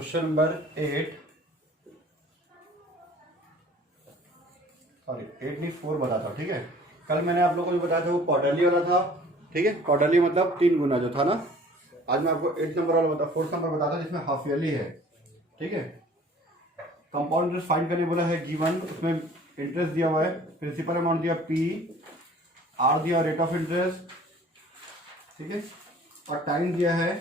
Question number 8 नहीं 4 बताता। ठीक है, कल मैंने आप लोगों को जो बताया था वो क्वार्टरली वाला था। ठीक है, क्वार्टरली मतलब 3 गुना जो था ना। आज मैं आपको 8 नंबर वाला फोर्थ नंबर बताता हूँ जिसमें हाफ ईयरली है। ठीक है, कंपाउंड इंटरेस्ट फाइंड करने बोला है, गिवन उसमें इंटरेस्ट दिया हुआ है, प्रिंसिपल अमाउंट दिया P, R दिया रेट ऑफ इंटरेस्ट। ठीक है, और टाइम दिया है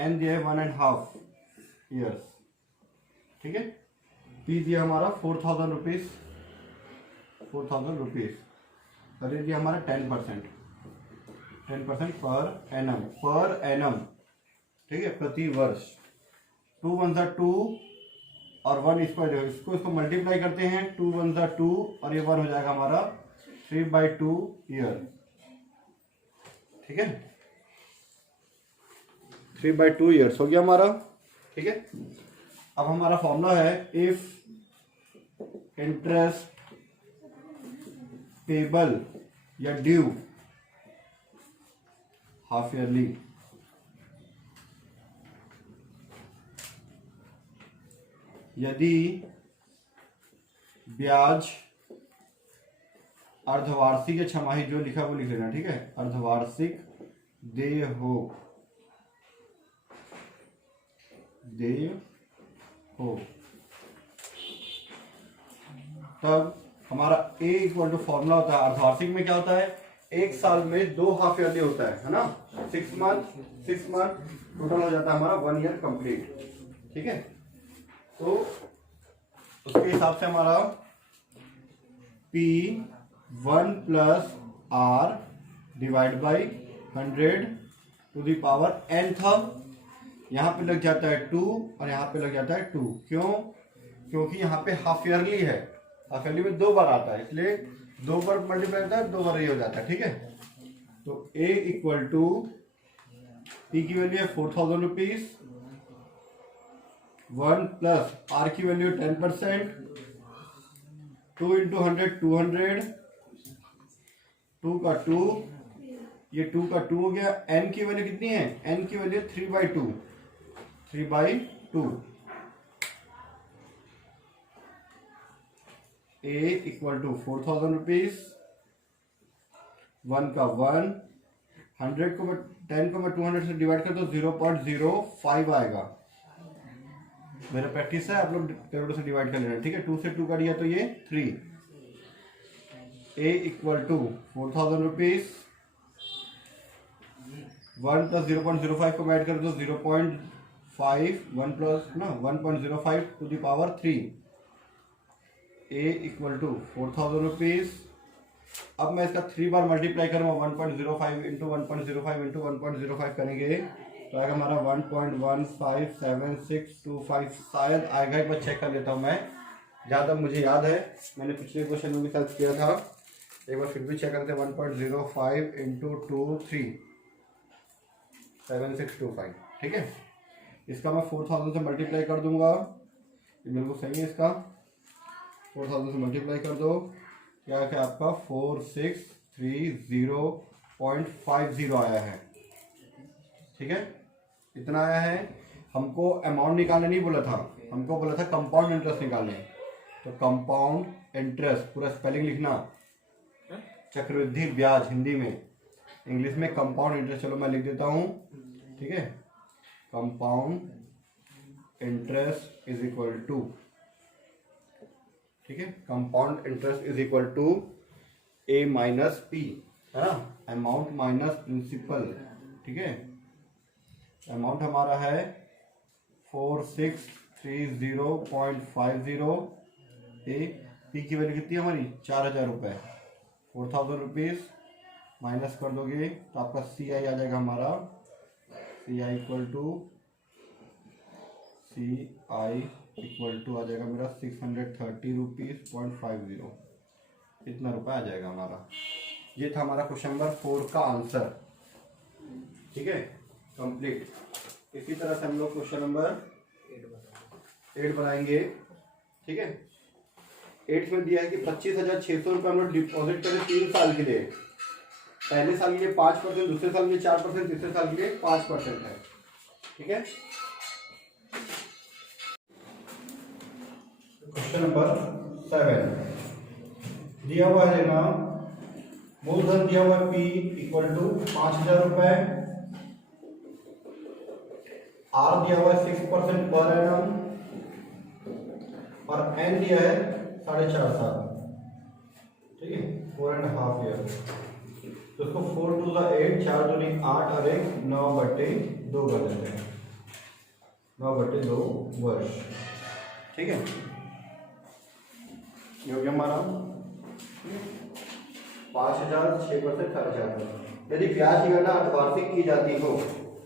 N दिया है 1.5 ईयर्स। ठीक है, P दिया हमारा 4,000 रुपीज, 4,000 रुपीज। और ये दिया हमारा 10% पर एनम। ठीक है, प्रति वर्ष। 2 1 2 और 1 इसको मल्टीप्लाई करते हैं। 2 1 2 और ये 1 हो जाएगा हमारा 3/2 ईयर। ठीक है, 3/2 ईयर्स हो गया हमारा। ठीक है, अब हमारा फॉर्मूला है इफ इंटरेस्ट पेबल या ड्यू हाफ ईयरली यदि ब्याज अर्धवार्षिक या छमाही, जो लिखा वो लिख लेना। ठीक है, अर्धवार्षिक देय हो तब हमारा A इक्वल टू फॉर्मूला होता है। अर्धवार्षिक में क्या होता है, एक साल में 2 हाफ ईयरली होता है ना। 6 मंथ टोटल हो जाता है हमारा 1 ईयर कंप्लीट। ठीक है, तो उसके हिसाब से हमारा P1 + R divide by 100 to the power n था। यहाँ पे लग जाता है 2 और यहाँ पे लग जाता है 2। क्यों? क्योंकि यहाँ पे हाफ ईयरली है। हाफ ईयरली में 2 बार आता है, इसलिए 2 बार मल्टीप्लाई होता है, 2 बार ये हो जाता है। ठीक है, तो A इक्वल टू P की वैल्यू है 4,000 रुपीज, 1 प्लस R की वैल्यू 10%, 2 × 100 200, 2 का 2, ये 2 का 2 हो गया। N की वैल्यू कितनी है? N की value 3/2। A equal to 4,000 rupees, 1 का 1, 100 को 10 को मैं 200 से डिवाइड कर दो 0.05 आएगा। मेरा प्रैक्टिस है, आप लोग टेबल से डिवाइड कर लेना। ठीक है, 2 से 2 का दिया तो ये 3। A इक्वल टू 4,000 रुपीज, 1 + 0.05 को ऐड कर दो 0.5, 1 + 1.05 to the power 3। A equal to 4,000 rupees. अब मैं इसका 3 बार मल्टीप्लाई करूँगा, 1.05 × 1.05 × 1.05 करेंगे तो आएगा हमारा 1.157625। शायद आएगा, एक बार चेक कर लेता हूँ मैं। जहाँ तक मुझे याद है, मैंने पिछले क्वेश्चन में भी सर्च किया था, एक बार फिर भी चेक करते हैं। 1.05 × 2 3 7625। ठीक है, इसका मैं 4,000 से मल्टीप्लाई कर दूंगा, ये बिल्कुल सही है। इसका 4,000 से मल्टीप्लाई कर दो, क्या है आपका 4630.50 आया है। ठीक है, इतना आया है। हमको अमाउंट निकालने नहीं बोला था, हमको बोला था कंपाउंड इंटरेस्ट निकालने। तो कंपाउंड इंटरेस्ट पूरा स्पेलिंग लिखना, चक्रवृद्धि ब्याज हिंदी में, इंग्लिश में कंपाउंड इंटरेस्ट। चलो मैं लिख देता हूँ। ठीक है, compound interest is equal to, ठीक है, compound interest is equal to A - P, है ना, अमाउंट माइनस प्रिंसिपल। ठीक है, अमाउंट हमारा है 4630.50। P की वैल्यू कितनी है हमारी? 4,000 रुपये। 4,000 रुपीज माइनस कर दोगे तो आपका CI आ जाएगा हमारा। CI इक्वल टू आ जाएगा मेरा 630.50 रुपीज। इतना रुपया आ जाएगा हमारा। ये था हमारा क्वेश्चन नंबर 4 का आंसर। ठीक है, कंप्लीट। इसी तरह से हम लोग क्वेश्चन नंबर 8 बनाएंगे। ठीक है, 8 में दिया है कि 25,600 रुपये हम लोग डिपॉजिट करें 3 साल के लिए। पहले साल के लिए 5%, दूसरे साल के लिए 4%, तीसरे साल के लिए 5% है। ठीक है, क्वेश्चन नंबर 7 दिया हुआ है, देखना मूलधन दिया हुआ है P इक्वल टू 5,000 रुपए, R दिया हुआ है 6% पर एनम और N दिया है 4.5 साल, ठीक है 4.5 ईयर। तो इसको 4 टू 8, 4 दूनी 8 और 1 9/2 कर देते हैं, 9/2 वर्ष, ठीक है। ये हो गया हमारा 5,000, 6%, 4,500। यदि ब्याज की गणना अर्धवार्षिक की जाती हो,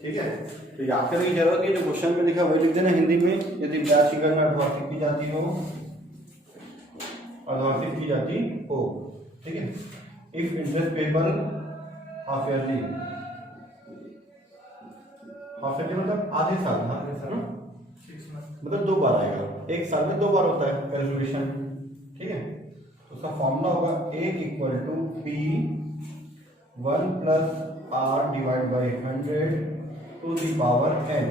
ठीक है, तो याद करने की जरूरत नहीं, जो क्वेश्चन में लिखा वही लिख देना हिंदी में। यदि ब्याज की गणना अर्धवार्षिक की जाती हो, अर्धवार्षिक की जाती हो, ठीक है। If interest payable half yearly, half yearly मतलब आधे साल ना, मतलब 2 बार आएगा, एक साल में 2 बार होता है कैलकुलेशन, ठीक है। तो उसका फॉर्मूला होगा A equal to P 1 plus R divide by 100 to the power n,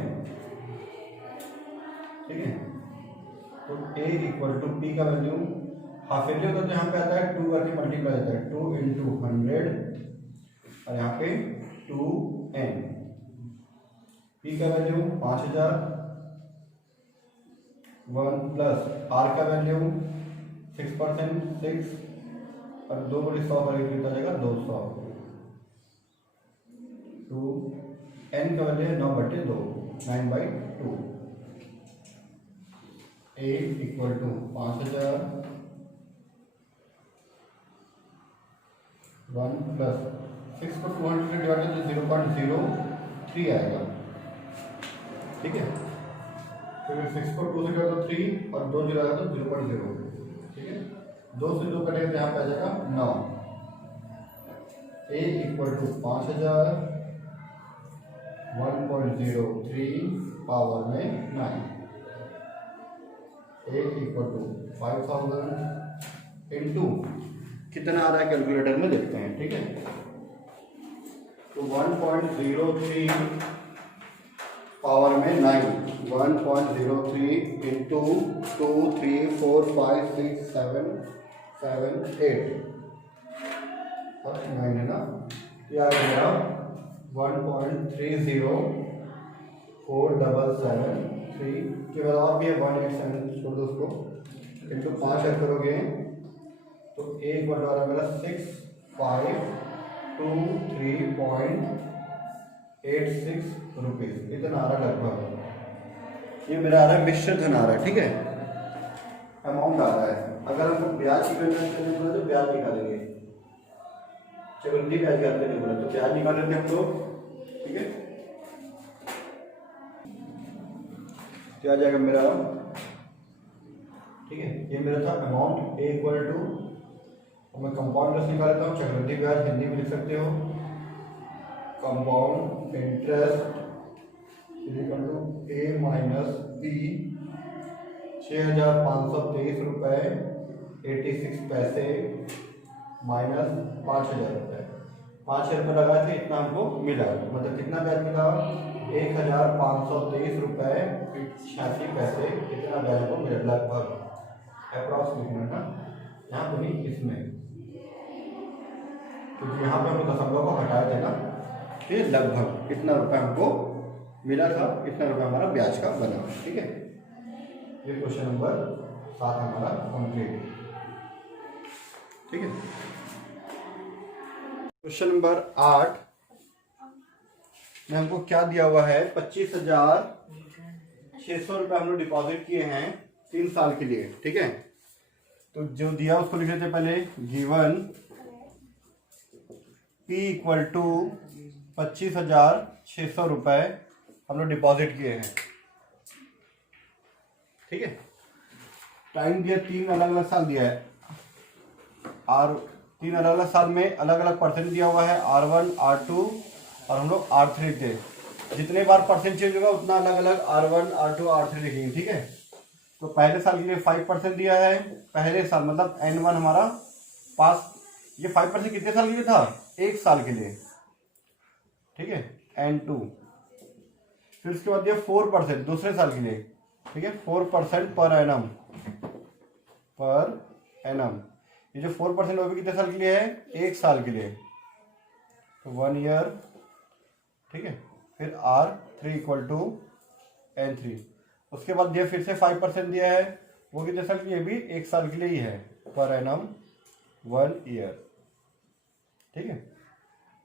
ठीक है। तो A इक्वल टू P का वैल्यू हाफ ईयरली होता है, तो यहाँ पे आता है 2 करके मल्टीप्लाई होता है, 2 इंटू 100 और यहाँ पे 2n। P का वैल्यू 5,000, 1 प्लस R का वैल्यू 6%, 6 और 2/100 का लिखा जाएगा 200, 2 n का वैल्यू है 9/2, 9/2। A इक्वल टू 5,000, 1 प्लस 6 को 200 से डिवाइड करते 0.03 आएगा, ठीक है। फिर 6 को 2 से डिवाइड तो 3 और 2 जीरो आएगा तो 0.0, ठीक है। 2 से 2 कटेगा तो यहाँ पे आ जाएगा 9। A इक्वल टू 5,000, 1.03 पावर में 9। A इक्वल टू 5,000 इंटू कितना आ रहा है कैलकुलेटर में देखते हैं, ठीक है। तो 1.03 पावर में 9, 1.03 इंटू 2, 3, 4, 5, 6, 7, 7, 8 और 9 है ना, यह आ गया 1.30477 के बाद और भी है 187, छोड़ दो उसको, इंटू 5 ऐड करोगे तो एक बटा मेरा 6523.86 रुपीज, इतना आ रहा है लगभग। ये मेरा आ रहा है मिश्र धन आ रहा है, ठीक है, अमाउंट आ रहा है। अगर हमको ब्याज की गणना करनी बोले तो ब्याज निकालेंगे, चक्रवृद्धि ब्याज की करनी बोले तो ब्याज निकाल लेते हम लोग, ठीक है। क्या आ जाएगा मेरा, ठीक है, ये मेरा था अमाउंट A इक्वल टू, मैं कंपाउंड इंटरेस्ट निकाल लेता हूँ, चक्रवृद्धि ब्याज हिंदी में लिख सकते हो, compound interest equal to A minus B 6,523 रुपये 86 पैसे माइनस 5,000 रुपये, 5,000 रुपये लगाए थे, इतना हमको मिला, मतलब कितना ब्याज मिला, 1,523 रुपये 86 पैसे, इतना ब्याज को मिला लगभग, अप्रॉक्स लिखना था यहाँ पर नहीं इसमें, क्योंकि यहाँ पे हम दशमलव को हटाए थे ना, फिर लगभग इतना रुपए हमको मिला था, इतना रुपए हमारा ब्याज का बना, ठीक है। ये क्वेश्चन नंबर 7 हमारा कंप्लीट, ठीक है। क्वेश्चन नंबर 8 में हमको क्या दिया हुआ है, 25,600 रुपये हम लोग डिपॉजिट किए हैं 3 साल के लिए, ठीक है। तो जो दिया उसको लिख लेते पहले, गिवन P इक्वल टू 25,600 रुपये हम लोग डिपॉजिट किए हैं, ठीक है। टाइम दिया 3 अलग अलग साल दिया है, और 3 अलग अलग साल में अलग अलग परसेंट दिया हुआ है, R1, R2 और हम लोग R3 थे। जितने बार परसेंट चेंज होगा उतना अलग अलग R1, R2, R3 लिखेंगे, ठीक है। तो पहले साल के लिए 5% दिया है, पहले साल मतलब N1 हमारा पास, ये 5% कितने साल के लिए था, 1 साल के लिए, ठीक है, N2। फिर उसके बाद दिया 4% दूसरे साल के लिए, ठीक है, 4% पर एनम, पर एनम। ये जो 4% वो भी कितने साल के लिए है? 1 साल के लिए, तो 1 ईयर, ठीक है। फिर R3 इक्वल टू N3। उसके बाद ये फिर से 5% दिया है, वो कितने साल के लिए? भी 1 साल के लिए ही है, पर एनम 1 ईयर, ठीक है।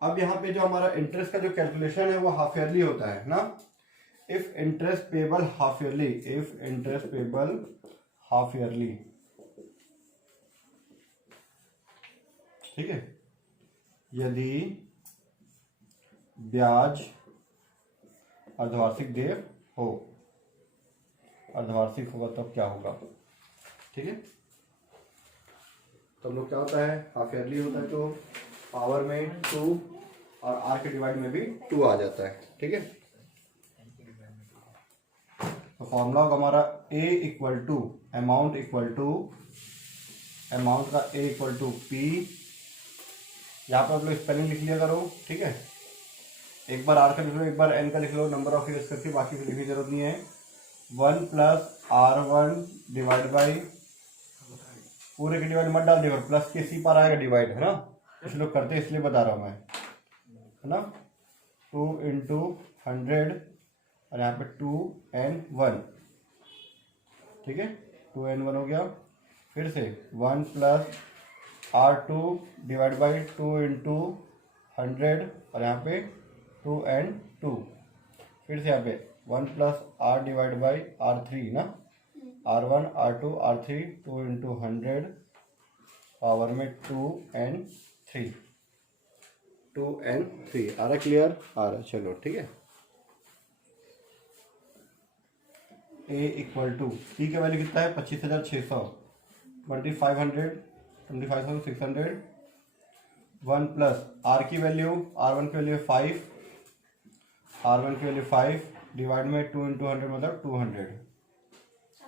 अब यहाँ पे जो हमारा इंटरेस्ट का जो कैलकुलेशन है वो हाफ ईयरली होता है ना। If interest payable half yearly, if interest payable half yearly, ठीक है। यदि ब्याज अर्धवार्षिक देय हो, अर्धवार्षिक होगा तब क्या होगा, ठीक है। तो हम लोग क्या होता है, हाफ ईयरली होता है तो पावर में 2 और आर के डिवाइड में भी 2 आ जाता है, ठीक है। तो फॉर्मूला होगा हमारा A equal to amount equal to, amount का ए इक्वल टू पी, यहाँ पर आप लोग स्पेलिंग लिख लिया करो, ठीक है। एक बार आर का लिख लो, एक बार एन का लिख लो, नंबर ऑफ ईयर्स करके, बाकी लिखने की जरूरत नहीं है। 1 प्लस R1 डिवाइड बाई, पूरे के डिवाइड मत डाल दिया, प्लस के सी पर आएगा डिवाइड, है ना, कुछ लोग करते हैं इसलिए बता रहा हूँ मैं, है ना। 2 इंटू 100 और यहाँ पे 2n1, ठीक है, 2n1 हो गया। फिर से 1 plus R2 divide by 2 into 100 और यहाँ पे 2n2। फिर से यहाँ पे 1 plus R divide by R3 ना, R1 R2 R3, 2 into 100 power में 2n3, 2n3 आ रहा, क्लियर आ रहा, चलो ठीक है। ए इक्वल टू पी का वैल्यू कितना है? 25,600, 25,600, 1 प्लस आर की वैल्यू, R1 की वैल्यू 5, R1 की वैल्यू 5 डिवाइड में 2 इंटू 100 मतलब 200,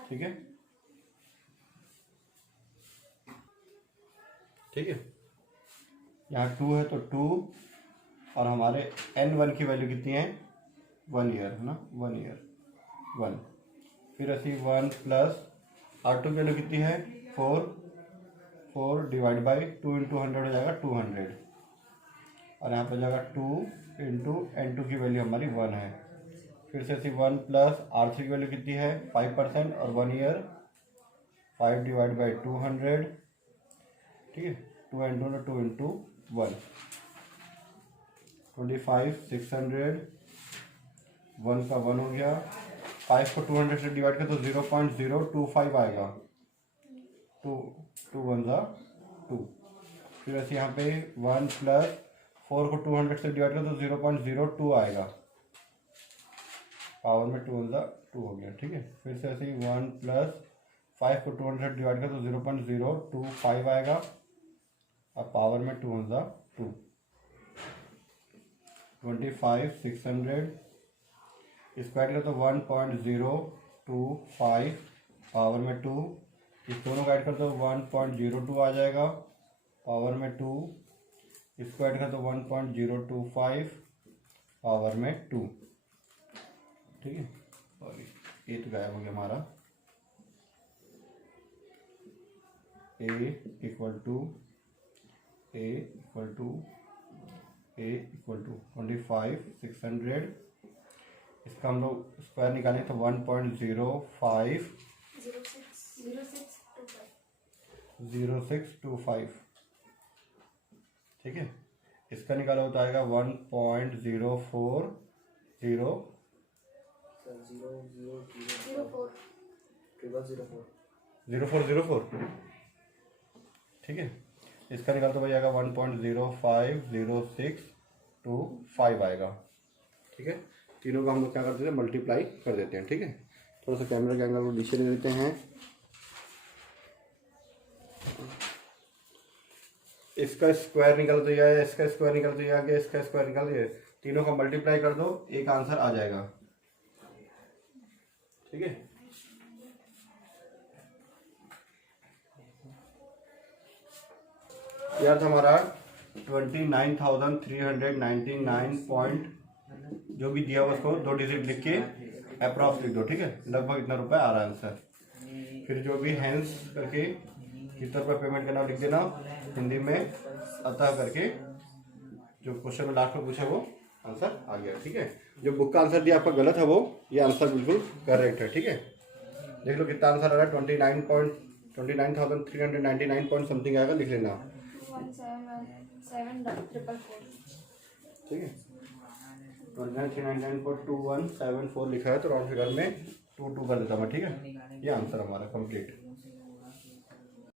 ठीक है, ठीक है। यहाँ 2 है तो 2 और हमारे n1 की वैल्यू कितनी है? 1 ईयर, है ना, 1 ईयर 1। फिर ऐसी 1 प्लस R2 की वैल्यू कितनी है? 4 डिवाइड बाई 2 इंटू 100 हो जाएगा 200 और यहाँ पर हो जाएगा 2 इंटू n2 की वैल्यू हमारी 1 है। फिर से ऐसी 1 प्लस R3 की वैल्यू कितनी है? 5% और 1 ईयर, 5 डिवाइड बाई 200, ठीक है, 2 इंटू 1, 25,600, 1 का 1 हो गया, 5 को 200 से डिवाइड कर तो 0.025 आएगा, 2 1 जा 2। फिर ऐसे यहाँ पे 1 प्लस 4 को 200 से डिवाइड कर तो 0.02 आएगा, पावर में 2 1 जा 2 हो गया, ठीक है। फिर से ऐसे 1 प्लस 5 को 200 डिवाइड कर तो 0.025 आएगा और पावर में 2 1 जा 2, 25,600 स्क्वायर कर तो 1.025 पावर में 2, इस दोनों का ऐड कर तो 1.02 आ जाएगा, पावर में 2 स्क्वायर कर तो 1.025 पावर में 2, ठीक है। और ये तो गायब हो गया हमारा। ए इक्वल टू 25,600, इसका हम लोग स्क्वायर निकालें तो 1.0625, ठीक है। इसका निकाला होता आएगा 1.04004, ठीक है। इसका निकाल तो भाई आएगा 1.050625 आएगा, ठीक है। तीनों का हम लोग क्या करते हैं? मल्टीप्लाई कर देते हैं, ठीक है। थोड़ा सा कैमरा के एंगल को नीचे ले लेते हैं। इसका स्क्वायर निकल तो जाए, इसका स्क्वायर निकल तो जाएगा, इसका स्क्वायर निकल जाए, तीनों का मल्टीप्लाई कर दो, एक आंसर आ जाएगा, ठीक है। यार था हमारा 29,399 जो भी दिया हुआ उसको 2 डिजिट लिख के अप्रॉक्स लिख दो, ठीक है। लगभग इतना रुपए आ रहा है आंसर। फिर जो भी हैंस करके कितना रुपये पेमेंट करना लिख देना हिंदी में, अतः करके जो क्वेश्चन में लास्ट में पूछा वो आंसर आ गया। ठीक है, जो बुक का आंसर दिया आपका गलत है वो, ये आंसर बिल्कुल करेक्ट है। ठीक है, देख लो कितना आंसर आ रहा है, 29,399 पॉइंट समथिंग आएगा, लिख लेना। 177,444। ठीक है, 29,399.2174 लिखा है, तो राउंड फिगर में 22 कर देता मैं। ठीक है, ये आंसर हमारा कंप्लीट।